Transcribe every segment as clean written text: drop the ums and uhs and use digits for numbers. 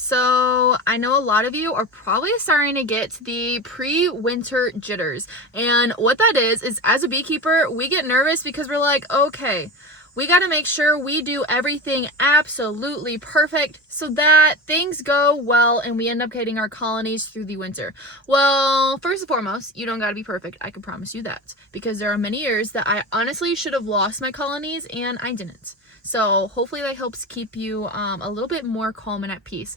So I know a lot of you are probably starting to get the pre-winter jitters. And what that is as a beekeeper, we get nervous because we're like, okay, we got to make sure we do everything absolutely perfect so that things go well and we end up getting our colonies through the winter. Well, first and foremost, you don't got to be perfect. I can promise you that, because there are many years that I honestly should have lost my colonies and I didn't. So hopefully that helps keep you a little bit more calm and at peace.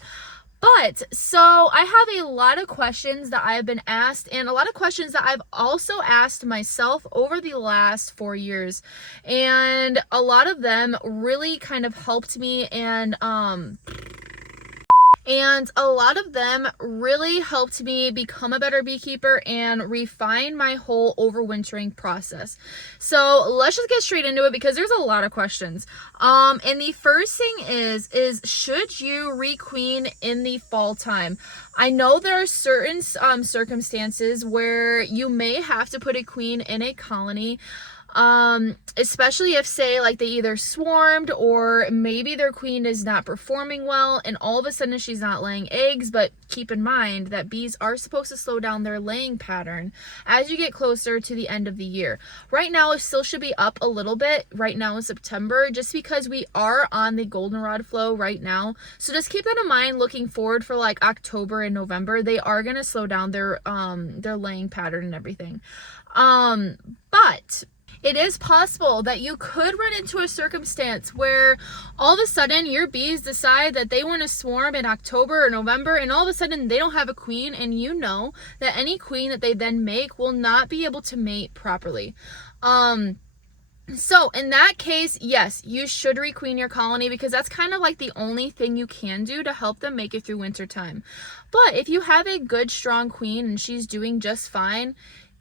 But so I have a lot of questions that I have been asked, and a lot of questions that I've also asked myself over the last 4 years. And a lot of them really kind of helped me, and a lot of them really helped me become a better beekeeper and refine my whole overwintering process. So let's just get straight into it because there's a lot of questions. And the first thing is should you requeen in the fall time? I know there are certain circumstances where you may have to put a queen in a colony. Especially if, say, like they either swarmed or maybe their queen is not performing well and all of a sudden she's not laying eggs. But keep in mind that bees are supposed to slow down their laying pattern as you get closer to the end of the year. Right now it still should be up a little bit right now in September, just because we are on the goldenrod flow right now. So just keep that in mind looking forward for like October and November. They are going to slow down their laying pattern and everything. But it is possible that you could run into a circumstance where all of a sudden your bees decide that they want to swarm in October or November, and all of a sudden they don't have a queen, and you know that any queen that they then make will not be able to mate properly. So in that case, yes, you should requeen your colony, because that's kind of like the only thing you can do to help them make it through winter time. But if you have a good, strong queen and she's doing just fine,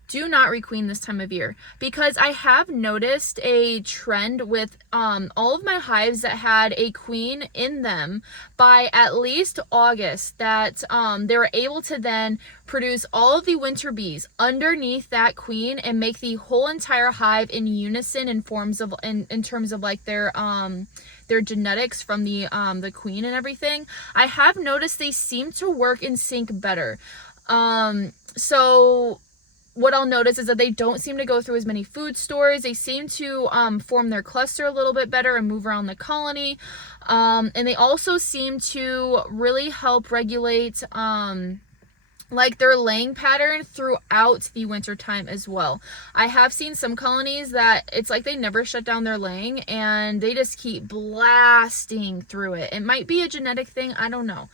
do not requeen this time of year, because I have noticed a trend with all of my hives that had a queen in them by at least August, that they were able to then produce all of the winter bees underneath that queen and make the whole entire hive in unison in terms of like their genetics from the queen and everything. I have noticed they seem to work in sync better. So what I'll notice is that they don't seem to go through as many food stores. They seem to form their cluster a little bit better and move around the colony. And they also seem to really help regulate like their laying pattern throughout the winter time as well. I have seen some colonies that it's like they never shut down their laying and they just keep blasting through it. It might be a genetic thing, I don't know.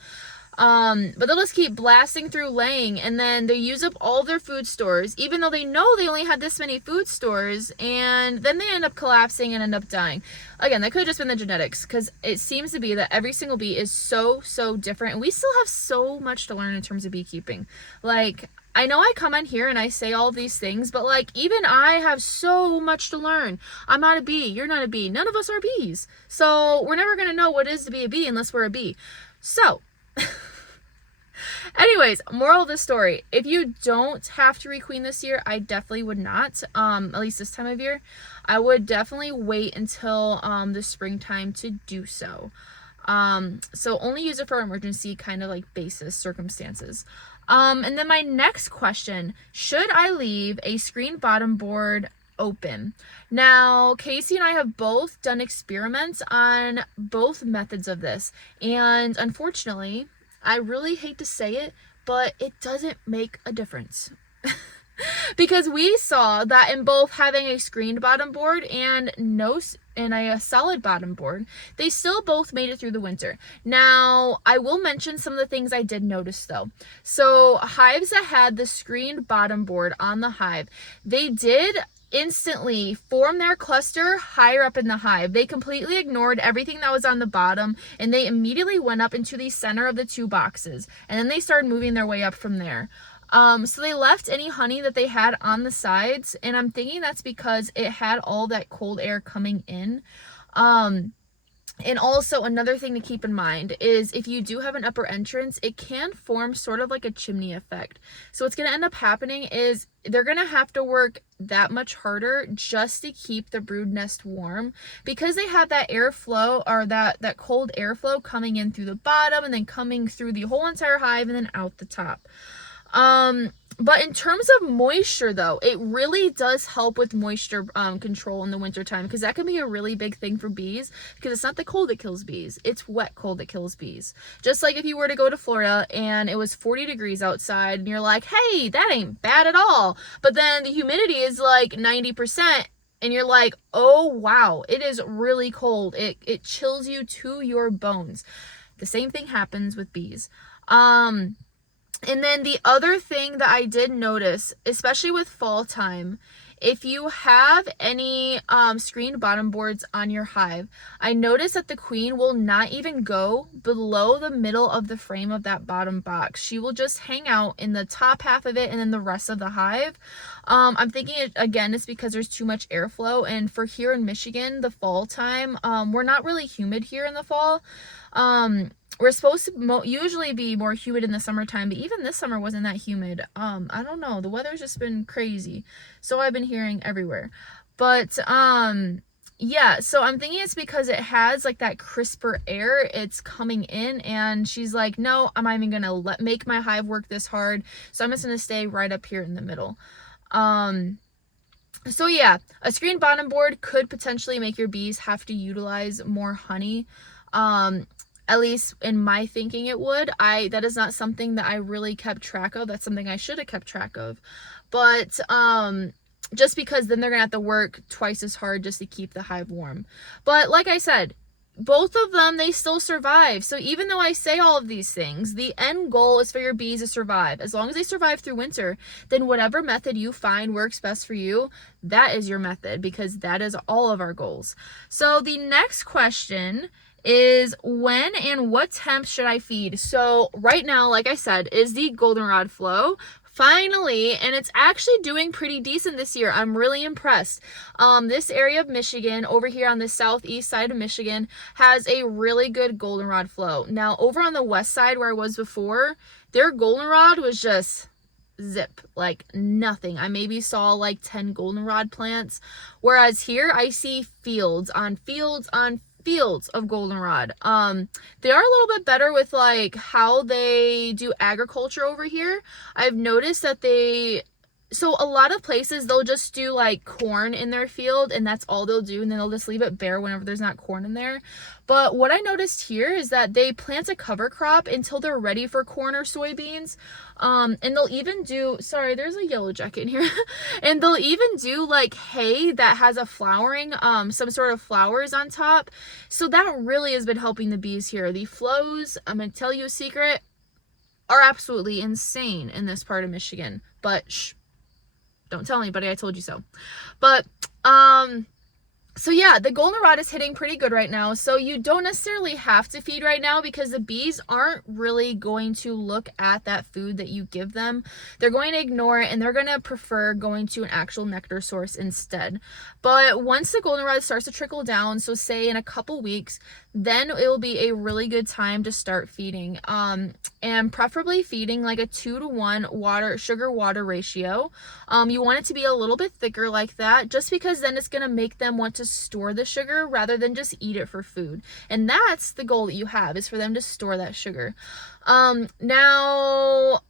But they'll just keep blasting through laying, and then they use up all their food stores, even though they know they only had this many food stores, and then they end up collapsing and end up dying. Again, that could have just been the genetics, because it seems to be that every single bee is so different, and we still have so much to learn in terms of beekeeping. Like, I know I come on here and I say all these things, but like, even I have so much to learn. I'm not a bee, you're not a bee, none of us are bees. So we're never going to know what it is to be a bee unless we're a bee. So anyways, moral of the story, if you don't have to requeen this year, I definitely would not, at least this time of year. I would definitely wait until the springtime to do so. So only use it for emergency kind of like basis circumstances. And then my next question, should I leave a screen bottom board open? Now, Casey and I have both done experiments on both methods of this, and unfortunately, I really hate to say it, but it doesn't make a difference. Because we saw that in both having a screened bottom board and a solid bottom board, they still both made it through the winter. Now, I will mention some of the things I did notice though. So hives that had the screened bottom board on the hive, they did instantly form their cluster higher up in the hive. They completely ignored everything that was on the bottom, and they immediately went up into the center of the two boxes, and then they started moving their way up from there. So they left any honey that they had on the sides, and I'm thinking that's because it had all that cold air coming in. And also another thing to keep in mind is if you do have an upper entrance, it can form sort of like a chimney effect. So what's going to end up happening is they're going to have to work that much harder just to keep the brood nest warm, because they have that airflow, or that cold airflow coming in through the bottom and then coming through the whole entire hive and then out the top. But in terms of moisture, though, it really does help with moisture control in the wintertime, because that can be a really big thing for bees, because it's not the cold that kills bees, it's wet cold that kills bees. Just like if you were to go to Florida and it was 40 degrees outside and you're like, hey, that ain't bad at all, but then the humidity is like 90%, and you're like, oh wow, it is really cold. It chills you to your bones. The same thing happens with bees. And then the other thing that I did notice, especially with fall time, if you have any screened bottom boards on your hive, I noticed that the queen will not even go below the middle of the frame of that bottom box. She will just hang out in the top half of it and then the rest of the hive. I'm thinking, again, it's because there's too much airflow. And for here in Michigan, the fall time, we're not really humid here in the fall. We're supposed to usually be more humid in the summertime, but even this summer wasn't that humid. I don't know. The weather's just been crazy. So I've been hearing everywhere. But, yeah, so I'm thinking it's because it has like that crisper air. It's coming in, and she's like, no, I'm not even going to make my hive work this hard. So I'm just going to stay right up here in the middle. So yeah, a screened bottom board could potentially make your bees have to utilize more honey. At least in my thinking it would. That is not something that I really kept track of. That's something I should have kept track of. But just because then they're gonna have to work twice as hard just to keep the hive warm. But like I said, both of them, they still survive. So even though I say all of these things, the end goal is for your bees to survive. As long as they survive through winter, then whatever method you find works best for you, that is your method, because that is all of our goals. So the next question is, when and what temps should I feed? So right now, like I said, is the goldenrod flow finally, and it's actually doing pretty decent this year. I'm really impressed. This area of Michigan over here on the southeast side of Michigan has a really good goldenrod flow. Now over on the west side where I was before, their goldenrod was just zip, like nothing. I maybe saw like 10 goldenrod plants, whereas here I see fields on fields on fields of goldenrod. They are a little bit better with like how they do agriculture over here. I've noticed that so a lot of places they'll just do like corn in their field, and that's all they'll do, and then they'll just leave it bare whenever there's not corn in there. But what I noticed here is that they plant a cover crop until they're ready for corn or soybeans. And they'll even do, sorry, there's a yellow jacket in here. And they'll even do like hay that has a flowering, some sort of flowers on top. So that really has been helping the bees here. The flows, I'm going to tell you a secret, are absolutely insane in this part of Michigan. But shh, don't tell anybody I told you so. But, so yeah, the goldenrod is hitting pretty good right now. So you don't necessarily have to feed right now, because the bees aren't really going to look at that food that you give them. They're going to ignore it, and they're going to prefer going to an actual nectar source instead. But once the goldenrod starts to trickle down, so say in a couple weeks, then it will be a really good time to start feeding. And preferably feeding like a 2-to-1 sugar water ratio. You want it to be a little bit thicker like that, just because then it's going to make them want to store the sugar rather than just eat it for food. And that's the goal that you have, is for them to store that sugar. Now,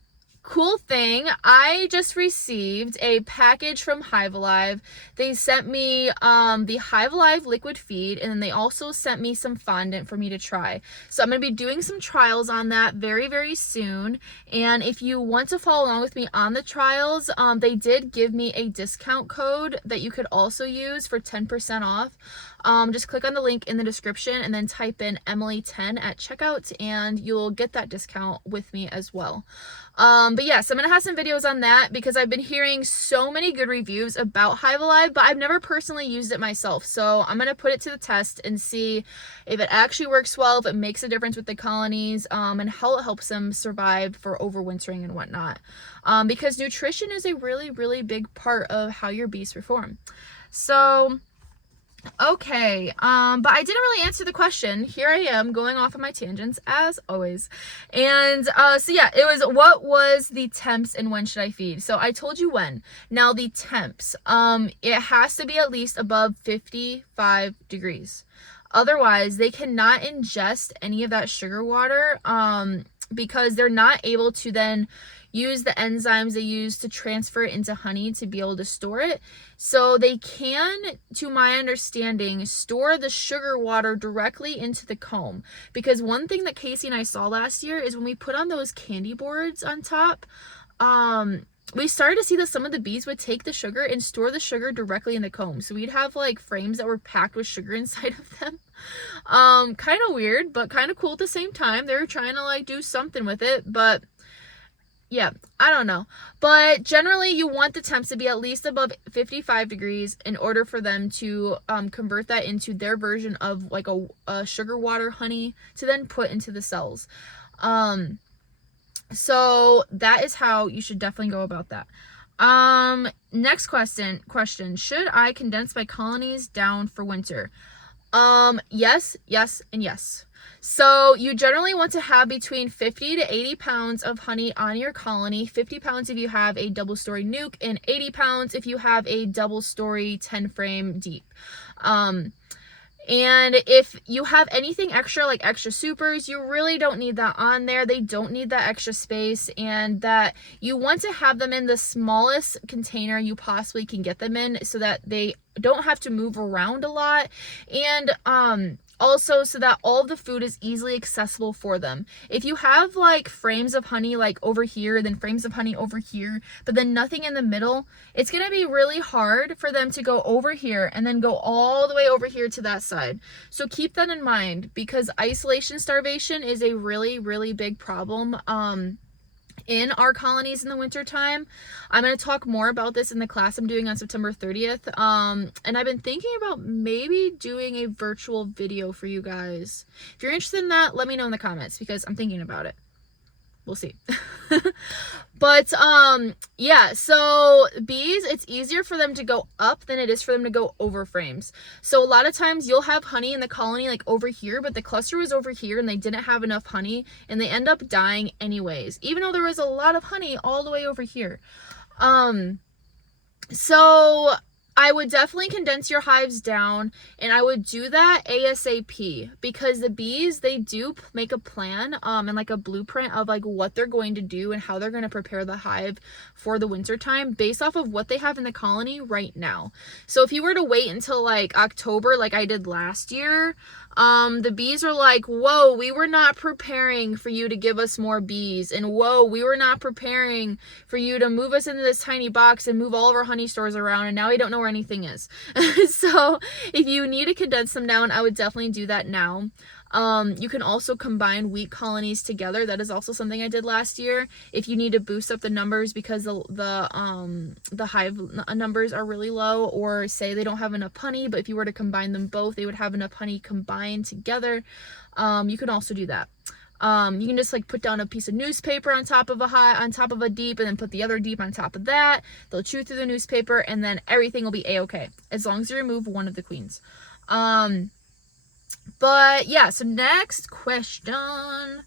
cool thing, I just received a package from Hive Alive. They sent me the Hive Alive liquid feed, and then they also sent me some fondant for me to try. So I'm going to be doing some trials on that very, very soon. And if you want to follow along with me on the trials, they did give me a discount code that you could also use for 10% off. Just click on the link in the description and then type in Emily10 at checkout, and you'll get that discount with me as well. But yes, I'm going to have some videos on that, because I've been hearing so many good reviews about Hive Alive, but I've never personally used it myself. So I'm going to put it to the test and see if it actually works well, if it makes a difference with the colonies, and how it helps them survive for overwintering and whatnot. Because nutrition is a really, really big part of how your bees perform. So Okay, but I didn't really answer the question. Here I am going off on my tangents as always. And so yeah, it was what was the temps and when should I feed? So I told you when. Now the temps, it has to be at least above 55 degrees. Otherwise, they cannot ingest any of that sugar water because they're not able to then use the enzymes they use to transfer it into honey to be able to store it. So they can, to my understanding, store the sugar water directly into the comb. Because one thing that Casey and I saw last year is when we put on those candy boards on top, we started to see that some of the bees would take the sugar and store the sugar directly in the comb. So we'd have like frames that were packed with sugar inside of them. Kind of weird, but kind of cool at the same time. They were trying to like do something with it, but yeah, I don't know. But generally you want the temps to be at least above 55 degrees in order for them to convert that into their version of like a sugar water honey to then put into the cells. So that is how you should definitely go about that. Next question, should I condense my colonies down for winter? Yes, and yes. So you generally want to have between 50 to 80 pounds of honey on your colony. 50 pounds if you have a double story nuc, and 80 pounds if you have a double story 10 frame deep. And if you have anything extra, like extra supers, you really don't need that on there. They don't need that extra space, and that you want to have them in the smallest container you possibly can get them in so that they don't have to move around a lot. And also so that all of the food is easily accessible for them. If you have like frames of honey like over here, then frames of honey over here, but then nothing in the middle, it's going to be really hard for them to go over here and then go all the way over here to that side. So keep that in mind, because isolation starvation is a really, really big problem in our colonies in the winter time. I'm going to talk more about this in the class I'm doing on September 30th. And I've been thinking about maybe doing a virtual video for you guys. If you're interested in that, let me know in the comments, because I'm thinking about it. We'll see. But yeah, so bees, it's easier for them to go up than it is for them to go over frames. So a lot of times you'll have honey in the colony like over here, but the cluster was over here and they didn't have enough honey, and they end up dying anyways, even though there was a lot of honey all the way over here. So I would definitely condense your hives down, and I would do that ASAP, because the bees, they do make a plan and like a blueprint of like what they're going to do and how they're going to prepare the hive for the winter time based off of what they have in the colony right now. So if you were to wait until like October like I did last year, the bees are like, whoa, we were not preparing for you to give us more bees, and whoa, we were not preparing for you to move us into this tiny box and move all of our honey stores around, and now we don't know where anything is. So if you need to condense them down, I would definitely do that now. You can also combine weak colonies together. That is also something I did last year. If you need to boost up the numbers because the hive numbers are really low, or say they don't have enough honey, but if you were to combine them both, they would have enough honey combined together. You can also do that. You can just like put down a piece of newspaper on top of a deep, and then put the other deep on top of that. They'll chew through the newspaper, and then everything will be a-okay, as long as you remove one of the queens. But yeah, so next question,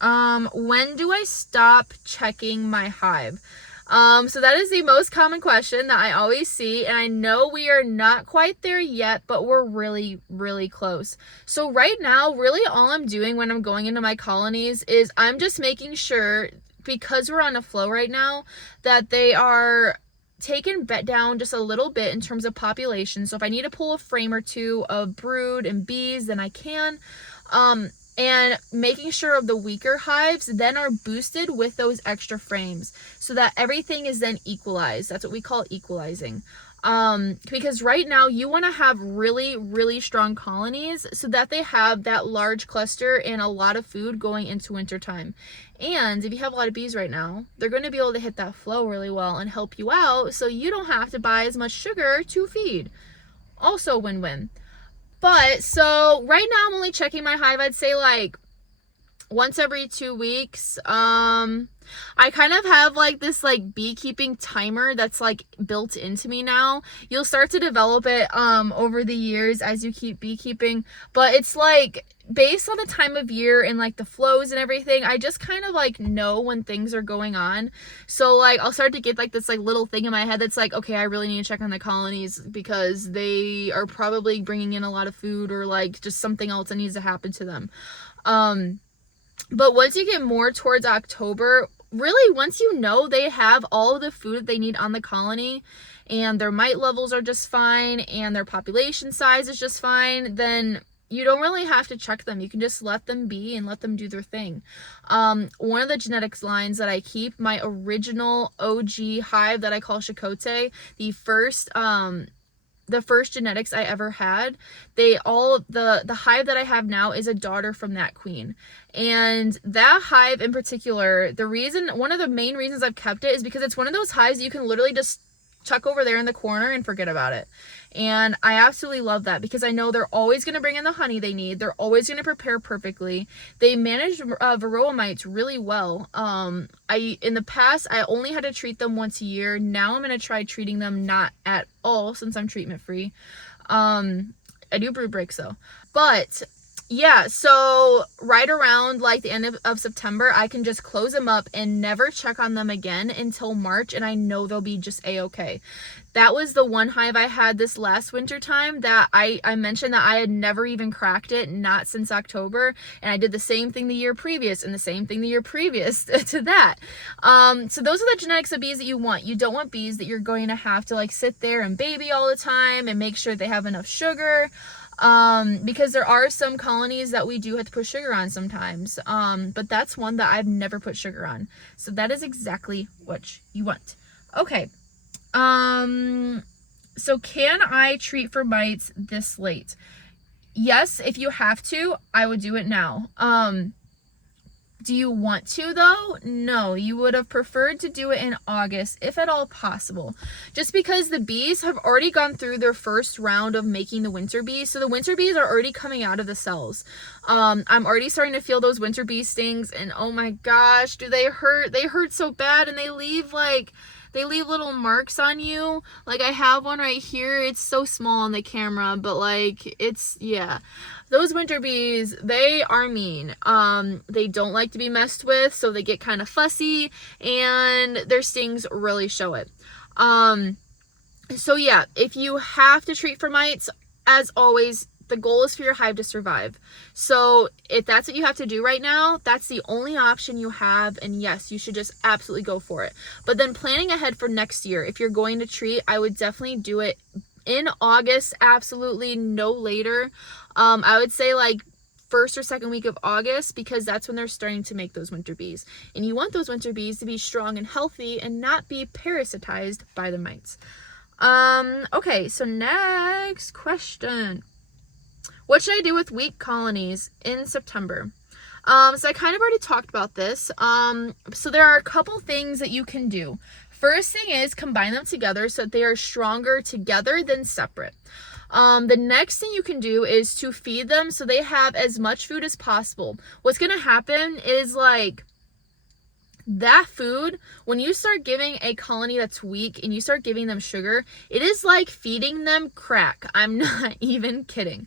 when do I stop checking my hive? So that is the most common question that I always see, and I know we are not quite there yet, but we're really, really close. So right now, really all I'm doing when I'm going into my colonies is I'm just making sure, because we're on a flow right now, that they are taken down just a little bit in terms of population. So if I need to pull a frame or two of brood and bees, then I can. And making sure of the weaker hives then are boosted with those extra frames so that everything is then equalized. That's what we call equalizing. Because right now you want to have really, really strong colonies so that they have that large cluster and a lot of food going into winter time. And if you have a lot of bees right now, they're going to be able to hit that flow really well and help you out, so you don't have to buy as much sugar to feed. Also win-win. But so right now I'm only checking my hive, I'd say like once every 2 weeks. I kind of have like this like beekeeping timer that's like built into me now. You'll start to develop it over the years as you keep beekeeping, but it's like based on the time of year and like the flows and everything. I just kind of like know when things are going on. So like I'll start to get like this like little thing in my head that's like, okay, I really need to check on the colonies because they are probably bringing in a lot of food, or like just something else that needs to happen to them. But once you get more towards October, really once you know they have all of the food that they need on the colony and their mite levels are just fine and their population size is just fine, then you don't really have to check them. You can just let them be and let them do their thing. One of the genetics lines that I keep, my original OG hive that I call Chicote, the first genetics I ever had, the hive that I have now is a daughter from that queen. And that hive in particular, one of the main reasons I've kept it is because it's one of those hives you can literally just chuck over there in the corner and forget about it. And I absolutely love that because I know they're always going to bring in the honey they need. They're always going to prepare perfectly. They manage varroa mites really well. In the past, I only had to treat them once a year. Now I'm going to try treating them not at all since I'm treatment free. I do brood breaks though. But yeah, so right around like the end of September, I can just close them up and never check on them again until March, and I know they'll be just a-okay. That was the one hive I had this last winter time that I mentioned that I had never even cracked it, not since October, and I did the same thing the year previous and the same thing the year previous to that. So those are the genetics of bees that you want. You don't want bees that you're going to have to like sit there and baby all the time and make sure they have enough sugar. Because there are some colonies that we do have to put sugar on sometimes. But that's one that I've never put sugar on. So that is exactly what you want. Okay. So can I treat for mites this late? Yes, if you have to, I would do it now. Do you want to though? No, you would have preferred to do it in August if at all possible. Just because the bees have already gone through their first round of making the winter bees. So the winter bees are already coming out of the cells. I'm already starting to feel those winter bee stings, and oh my gosh, do they hurt? They hurt so bad, and they leave little marks on you. Like I have one right here. It's so small on the camera, but like yeah. Those winter bees, they are mean. They don't like to be messed with, so they get kind of fussy, and their stings really show it. So yeah, if you have to treat for mites, as always, the goal is for your hive to survive. So if that's what you have to do right now, that's the only option you have, and yes, you should just absolutely go for it. But then planning ahead for next year, if you're going to treat, I would definitely do it in August, absolutely no later. I would say like first or second week of August, because that's when they're starting to make those winter bees. And you want those winter bees to be strong and healthy and not be parasitized by the mites. Okay, so next question. What should I do with weak colonies in September? So I kind of already talked about this. So there are a couple things that you can do. First thing is combine them together so that they are stronger together than separate. The next thing you can do is to feed them so they have as much food as possible. What's going to happen is like that food, when you start giving a colony that's weak and you start giving them sugar, it is like feeding them crack. I'm not even kidding.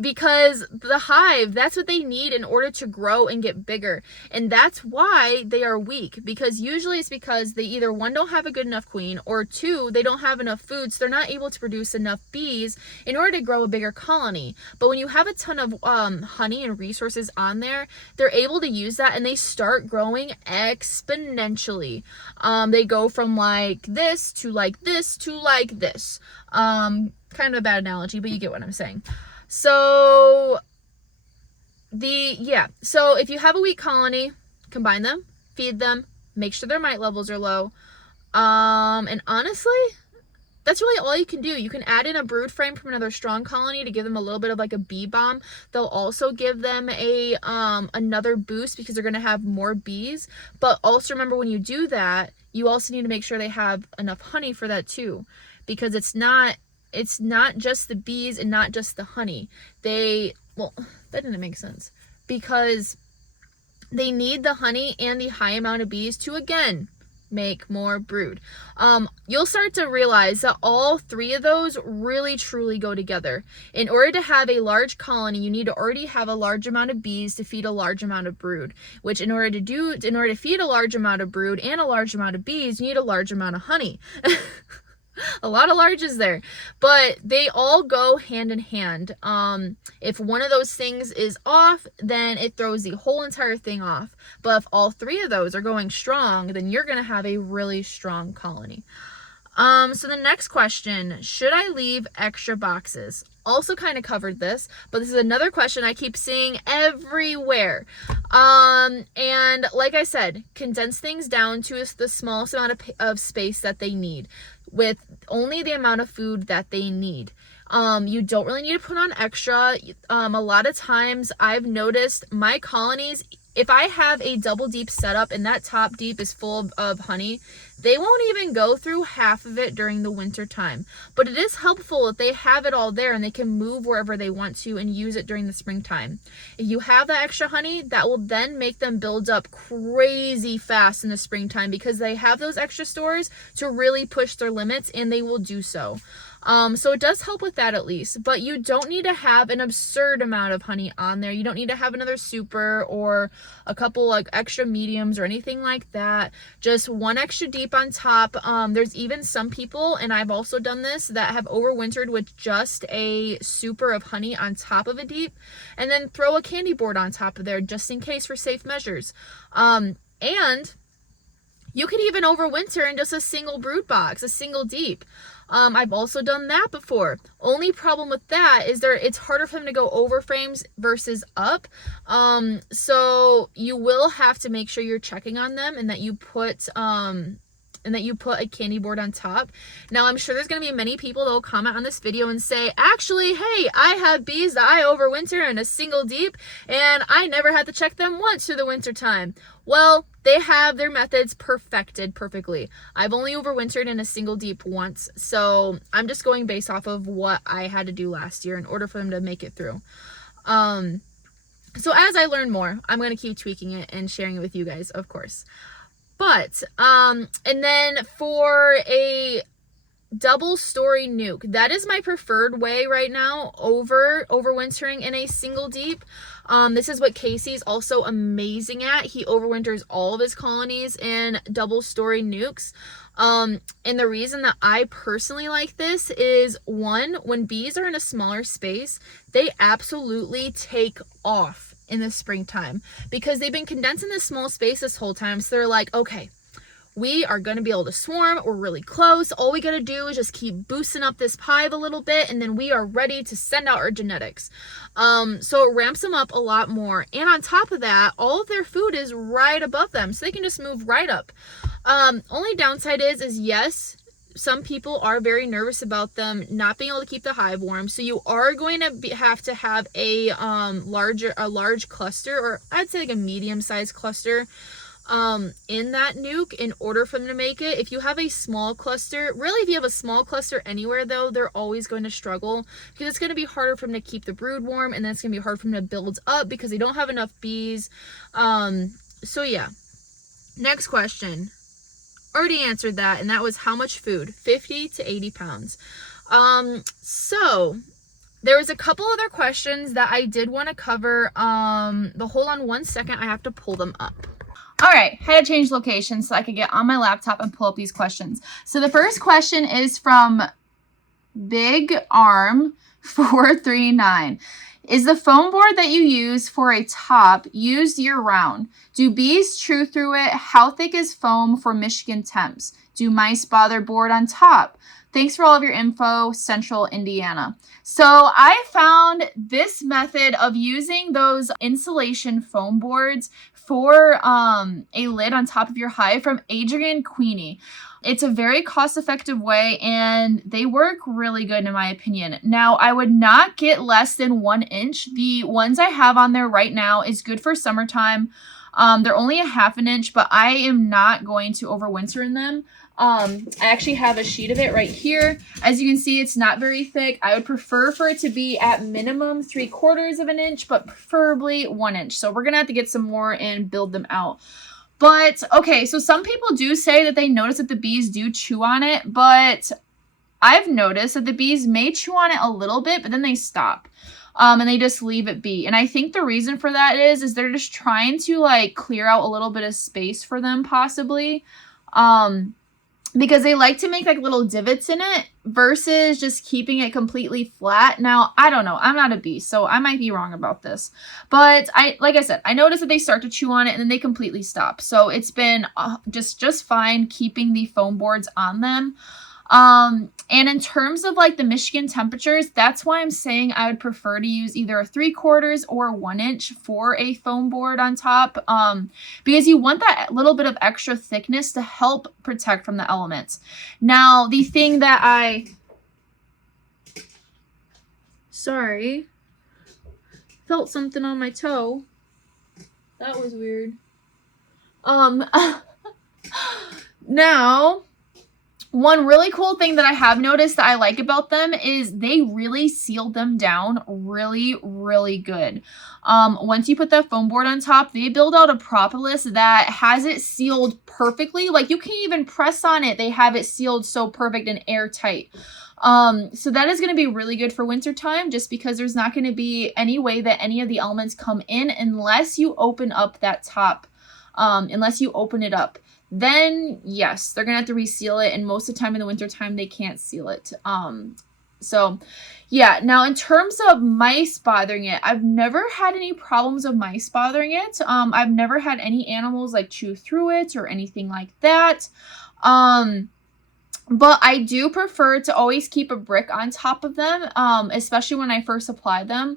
Because the hive, that's what they need in order to grow and get bigger. And that's why they are weak, because usually it's because they either, one, don't have a good enough queen, or two, they don't have enough food, so they're not able to produce enough bees in order to grow a bigger colony. But when you have a ton of honey and resources on there, they're able to use that and they start growing exponentially. They go from like this to like this to like this. Kind of a bad analogy, but you get what I'm saying. So so if you have a weak colony, combine them, feed them, make sure their mite levels are low. And honestly, that's really all you can do. You can add in a brood frame from another strong colony to give them a little bit of like a bee bomb. They'll also give them a another boost because they're going to have more bees. But also remember, when you do that, you also need to make sure they have enough honey for that too, because it's not just the bees and not just the honey. Well, that didn't make sense, because They need the honey and the high amount of bees to, again, make more brood. You'll start to realize that all three of those really truly go together. In order to have a large colony, you need to already have a large amount of bees to feed a large amount of brood, which in order to feed a large amount of brood and a large amount of bees, you need a large amount of honey. A lot of larges there, but they all go hand in hand. If one of those things is off, then it throws the whole entire thing off. But if all three of those are going strong, then you're going to have a really strong colony. So the next question, should I leave extra boxes? Also kind of covered this, but this is another question I keep seeing everywhere. And like I said, condense things down to the smallest amount of space that they need, with only the amount of food that they need. You don't really need to put on extra. A lot of times I've noticed my colonies, if I have a double deep setup and that top deep is full of honey, they won't even go through half of it during the winter time. But it is helpful if they have it all there and they can move wherever they want to and use it during the springtime. If you have that extra honey, that will then make them build up crazy fast in the springtime because they have those extra stores to really push their limits, and they will do so. So it does help with that at least, but you don't need to have an absurd amount of honey on there. You don't need to have another super or a couple like extra mediums or anything like that. Just one extra deep on top. There's even some people, and I've also done this, that have overwintered with just a super of honey on top of a deep, and then throw a candy board on top of there just in case for safe measures. And you could even overwinter in just a single brood box, a single deep. I've also done that before. Only problem with that is it's harder for them to go over frames versus up. So you will have to make sure you're checking on them and that you put a candy board on top. Now, I'm sure there's going to be many people that will comment on this video and say, actually, hey, I have bees that I overwinter in a single deep, and I never had to check them once through the winter time. Well, they have their methods perfected perfectly. I've only overwintered in a single deep once, so I'm just going based off of what I had to do last year in order for them to make it through. So as I learn more, I'm going to keep tweaking it and sharing it with you guys, of course. But, and then for a double story nuke, that is my preferred way right now over overwintering in a single deep. This is what Casey's also amazing at. He overwinters all of his colonies in double story nukes. And the reason that I personally like this is, one, when bees are in a smaller space, they absolutely take off in the springtime because they've been condensed in this small space this whole time. So they're like, okay, we are going to be able to swarm. We're really close. All we got to do is just keep boosting up this hive a little bit, and then we are ready to send out our genetics. So it ramps them up a lot more. And on top of that, all of their food is right above them, so they can just move right up. Only downside is yes, some people are very nervous about them not being able to keep the hive warm. So you are going to have to have a large cluster, or I'd say like a medium-sized cluster in that nuke in order for them to make it. If you have a small cluster, really if you have a small cluster anywhere though, they're always going to struggle because it's going to be harder for them to keep the brood warm, and then it's going to be hard for them to build up because they don't have enough bees. So yeah. Next question. Already answered that, and that was how much food? 50 to 80 pounds. So there was a couple other questions that I did want to cover. Hold on one second, I have to pull them up. All right, had to change location so I could get on my laptop and pull up these questions. So the first question is from Big Arm 439. Is the foam board that you use for a top used year-round? Do bees chew through it? How thick is foam for Michigan temps? Do mice bother board on top? Thanks for all of your info, Central Indiana. So I found this method of using those insulation foam boards for a lid on top of your hive from Adrian Queenie. It's a very cost-effective way, and they work really good in my opinion. Now, I would not get less than 1 inch. The ones I have on there right now is good for summertime. They're only a 1/2 inch, but I am not going to overwinter in them. I actually have a sheet of it right here. As you can see, it's not very thick. I would prefer for it to be at minimum 3/4 of an inch, but preferably 1 inch. So we're gonna have to get some more and build them out. But okay, so some people do say that they notice that the bees do chew on it, but I've noticed that the bees may chew on it a little bit, but then they stop. And they just leave it be. And I think the reason for that is they're just trying to like clear out a little bit of space for them possibly. Because they like to make like little divots in it versus just keeping it completely flat. Now, I don't know. I'm not a bee, so I might be wrong about this. But like I said, I noticed that they start to chew on it and then they completely stop. So it's been just fine keeping the foam boards on them. And in terms of like the Michigan temperatures, that's why I'm saying I would prefer to use either a 3/4 or 1 inch for a foam board on top. Because you want that little bit of extra thickness to help protect from the elements. Now, the thing that sorry, felt something on my toe. That was weird. Now, one really cool thing that I have noticed that I like about them is they really sealed them down really, really good. Once you put that foam board on top, they build out a propolis that has it sealed perfectly. Like you can't even press on it. They have it sealed so perfect and airtight. So that is going to be really good for winter time just because there's not going to be any way that any of the elements come in unless you open up that top, unless you open it up. Then yes, they're gonna have to reseal it, and most of the time in the winter time they can't seal it. So yeah, now in terms of mice bothering it, I've never had any problems of mice bothering it. I've never had any animals like chew through it or anything like that. But I do prefer to always keep a brick on top of them, especially when I first apply them,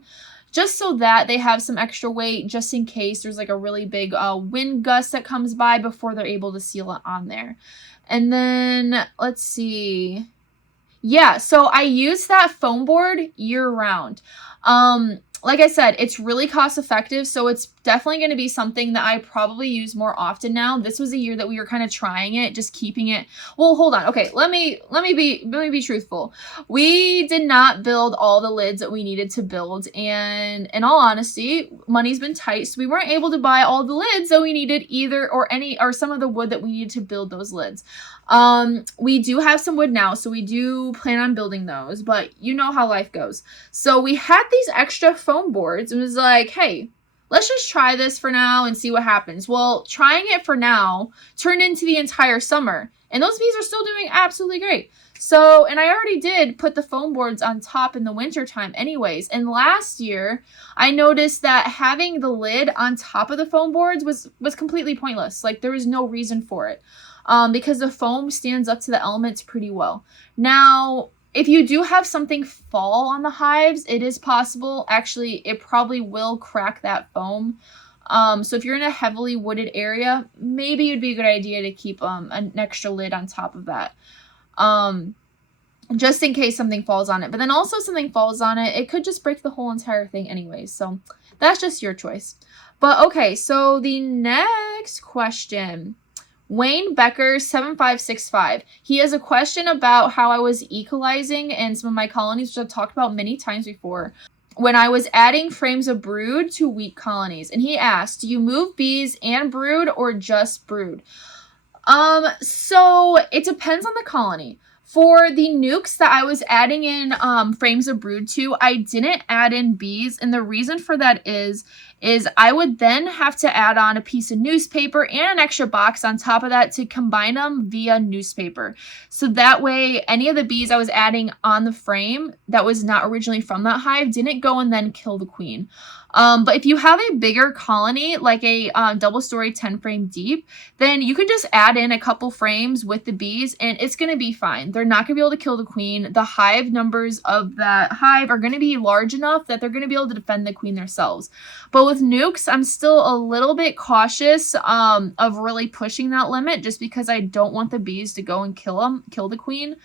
just so that they have some extra weight just in case there's like a really big wind gust that comes by before they're able to seal it on there. And then let's see. Yeah, so I use that foam board year round. Like I said, it's really cost effective, so it's definitely going to be something that I probably use more often now. This was a year that we were kind of trying it, just keeping it. Well, hold on. Okay, let me be truthful. We did not build all the lids that we needed to build, and in all honesty, money's been tight, so we weren't able to buy all the lids that we needed either, or some of the wood that we needed to build those lids. We do have some wood now, so we do plan on building those, but you know how life goes. So we had these extra foam boards and was like, hey, let's just try this for now and see what happens. Well, trying it for now turned into the entire summer, and those bees are still doing absolutely great. So, and I already did put the foam boards on top in the winter time anyways. And last year, I noticed that having the lid on top of the foam boards was completely pointless. Like there was no reason for it. Because the foam stands up to the elements pretty well. Now, if you do have something fall on the hives, it is possible. Actually, it probably will crack that foam. So if you're in a heavily wooded area, maybe it'd be a good idea to keep an extra lid on top of that. Just in case something falls on it. But then also something falls on it, it could just break the whole entire thing anyway. So that's just your choice. But okay, so the next question. Wayne Becker 7565. He has a question about how I was equalizing and some of my colonies, which I've talked about many times before, when I was adding frames of brood to weak colonies. And he asked, do you move bees and brood or just brood? So it depends on the colony. For the nucs that I was adding in frames of brood to, I didn't add in bees, and the reason for that is I would then have to add on a piece of newspaper and an extra box on top of that to combine them via newspaper. So that way, any of the bees I was adding on the frame that was not originally from that hive didn't go and then kill the queen. But if you have a bigger colony, like a double-story 10-frame deep, then you can just add in a couple frames with the bees, and it's going to be fine. They're not going to be able to kill the queen. The hive numbers of that hive are going to be large enough that they're going to be able to defend the queen themselves. But with nucs, I'm still a little bit cautious of really pushing that limit, just because I don't want the bees to go and kill the queen.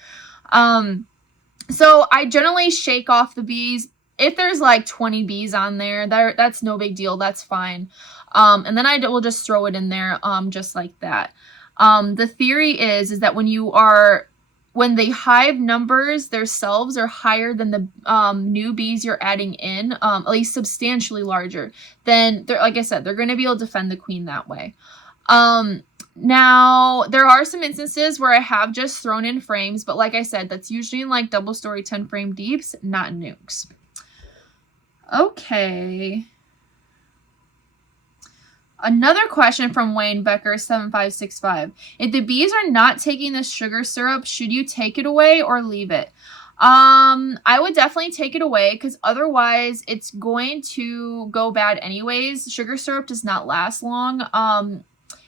So I generally shake off the bees. If there's like 20 bees on there, that's no big deal. That's fine. And then I will just throw it in there just like that. The theory is that when the hive numbers themselves are higher than the new bees you're adding in, at least substantially larger, then they're, like I said, they're going to be able to defend the queen that way. Now, there are some instances where I have just thrown in frames, but like I said, that's usually in like double story 10 frame deeps, not nucs. Okay. Another question from Wayne Becker 7565. If the bees are not taking the sugar syrup, should you take it away or leave it? I would definitely take it away because otherwise it's going to go bad anyways. Sugar syrup does not last long.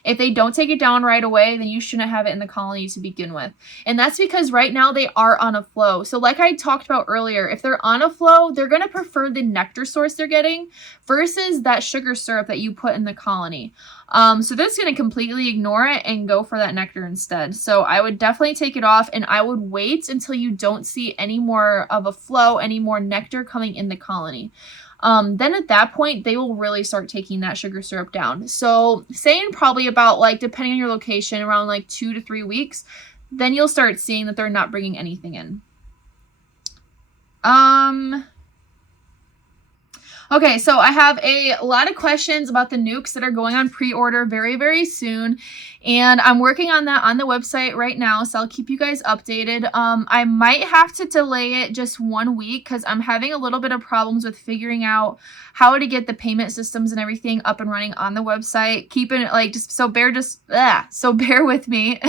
If they don't take it down right away, then you shouldn't have it in the colony to begin with. And that's because right now they are on a flow. So like I talked about earlier, if they're on a flow, they're going to prefer the nectar source they're getting versus that sugar syrup that you put in the colony. So they're just going to completely ignore it and go for that nectar instead. So I would definitely take it off, and I would wait until you don't see any more of a flow, any more nectar coming in the colony. Then at that point, they will really start taking that sugar syrup down. So saying probably about, like, depending on your location, around like 2 to 3 weeks, then you'll start seeing that they're not bringing anything in. Okay, so I have a lot of questions about the nucs that are going on pre-order very, very soon. And I'm working on that on the website right now, so I'll keep you guys updated. I might have to delay it just 1 week because I'm having a little bit of problems with figuring out how to get the payment systems and everything up and running on the website. Keeping it like so bear with me.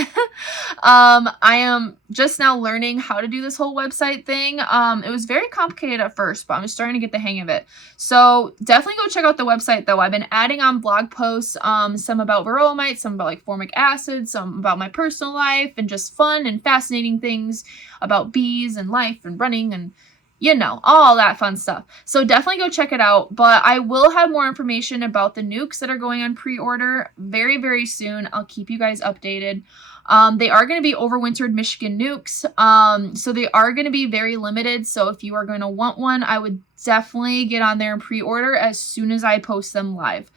I am just now learning how to do this whole website thing. It was very complicated at first, but I'm starting to get the hang of it. So definitely go check out the website though. I've been adding on blog posts, some about varroa mites, some about like formic acid, some about my personal life, and just fun and fascinating things about bees and life and running and, you know, all that fun stuff. So definitely go check it out. But I will have more information about the nucs that are going on pre-order very, very soon. I'll keep you guys updated. They are going to be overwintered Michigan nucs. So they are going to be very limited. So if you are going to want one, I would definitely get on there and pre-order as soon as I post them live.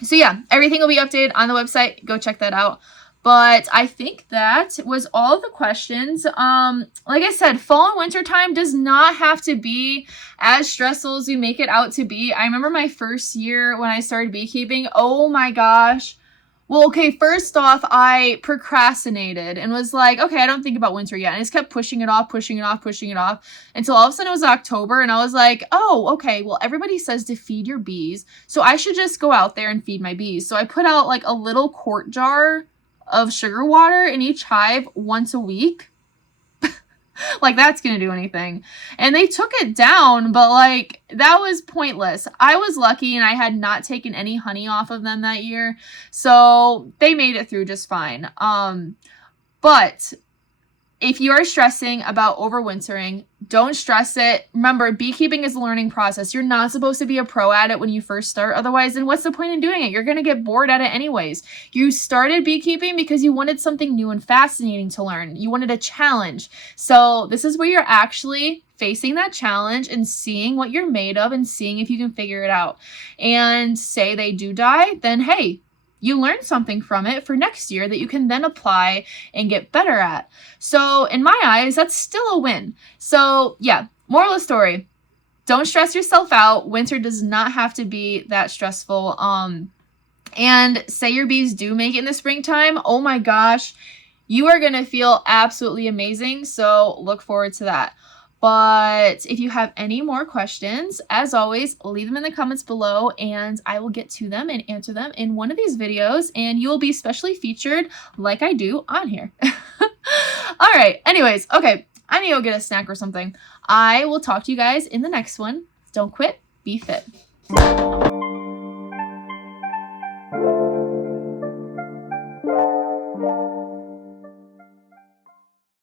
So yeah, everything will be updated on the website. Go check that out. But I think that was all the questions. Like I said, fall and winter time does not have to be as stressful as we make it out to be. I remember my first year when I started beekeeping. Oh my gosh. Well, okay, first off, I procrastinated and was like, okay, I don't think about winter yet. And I just kept pushing it off until all of a sudden it was October. And I was like, oh, okay, well, everybody says to feed your bees, so I should just go out there and feed my bees. So I put out like a little quart jar of sugar water in each hive once a week. Like that's gonna do anything. And they took it down, but like that was pointless. I was lucky and I had not taken any honey off of them that year, so they made it through just fine. But if you are stressing about overwintering, don't stress it. Remember, beekeeping is a learning process. You're not supposed to be a pro at it when you first start. Otherwise, then what's the point in doing it? You're going to get bored at it anyways. You started beekeeping because you wanted something new and fascinating to learn. You wanted a challenge. So this is where you're actually facing that challenge and seeing what you're made of and seeing if you can figure it out. And say they do die, then hey, you learn something from it for next year that you can then apply and get better at. So in my eyes, that's still a win. So yeah, moral of the story, don't stress yourself out. Winter does not have to be that stressful. And say your bees do make it in the springtime. Oh my gosh, you are going to feel absolutely amazing. So look forward to that. But if you have any more questions, as always, leave them in the comments below and I will get to them and answer them in one of these videos, and you will be specially featured like I do on here. All right. Anyways, okay. I need to go get a snack or something. I will talk to you guys in the next one. Don't quit. Be fit.